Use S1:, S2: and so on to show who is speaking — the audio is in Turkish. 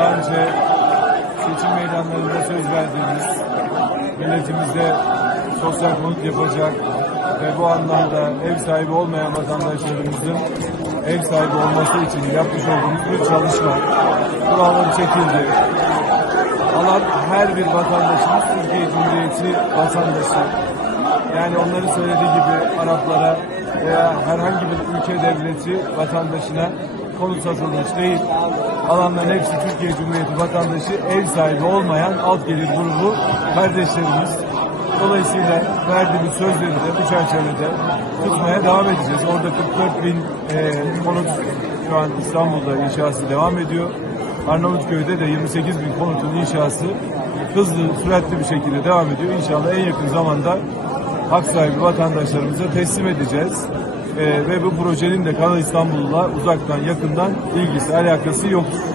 S1: önce seçim meydanlarında söz verdiğimiz milletimize sosyal konut yapacak ve bu anlamda ev sahibi olmayan vatandaşlarımızın ev sahibi olması için yapmış olduğumuz bir çalışma. Kuralları çekildi. Alan her bir vatandaşımız Türkiye Cumhuriyeti vatandaşı. Yani onların söylediği gibi Araplara veya herhangi bir ülke devleti vatandaşına konut satılmış değil. Alanların hepsi Türkiye Cumhuriyeti vatandaşı, ev sahibi olmayan alt gelir grubu kardeşlerimiz. Dolayısıyla verdiğimiz sözleri de bu çerçevede tutmaya devam edeceğiz. Orada 44 bin e, konut şu an İstanbul'da inşası devam ediyor. Arnavutköy'de de 28 bin konutun inşası hızlı, süratli bir şekilde devam ediyor. İnşallah en yakın zamanda hak sahibi vatandaşlarımıza teslim edeceğiz. Ee, ve bu projenin de Kanal İstanbul'la uzaktan yakından ilgisi, alakası yoktur.